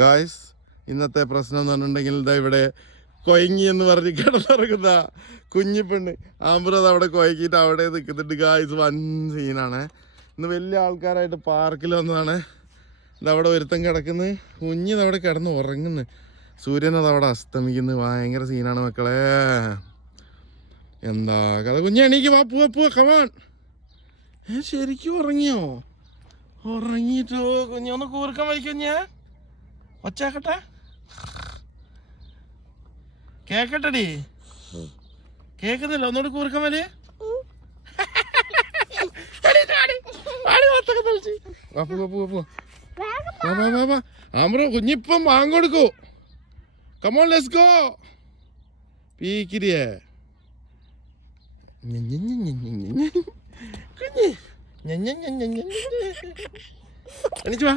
Guys ഇന്നത്തെ പ്രശ്നം എന്ന് പറഞ്ഞിട്ടുണ്ടെങ്കിൽ ഇതാ ഇവിടെ കൊയങ്ങി എന്ന് പറഞ്ഞ് കിടന്നിറങ്ങുന്ന കുഞ്ഞിപ്പെണ്ണ് ആമ്പ്രത് അവിടെ കൊയക്കിയിട്ട് അവിടെ നിൽക്കുന്നുണ്ട് ഗായ്സ്. വൻ സീനാണ്. ഇന്ന് വലിയ ആൾക്കാരായിട്ട് പാർക്കിൽ വന്നതാണ്. ഇതവിടെ ഒരുത്തം കിടക്കുന്നു, കുഞ്ഞിതവിടെ കിടന്ന് ഉറങ്ങുന്നു, സൂര്യനത് അവിടെ അസ്തമിക്കുന്നു. ഭയങ്കര സീനാണ് മക്കളെ. എന്താ കഥ? കുഞ്ഞ് എണീക്ക്, വാ പോവാ കമാൺ. ശരിക്കും ഉറങ്ങിയോ? ഉറങ്ങിട്ടോ കുഞ്ഞൊന്ന് കൂർക്കം വലിക്കും. ഞാൻ ഒച്ചാക്കട്ടെ, കേക്കട്ടെടി. കേക്കുന്നില്ല, ഒന്നുകൂടി കൂർക്കം വലി. ആമ്രോ കുഞ്ഞിപ്പം വാങ്ങൊടുക്കൂ. Come on let's go. പീക്കിരിയേ കുഞ്ഞ് എണീച്ചു വാ.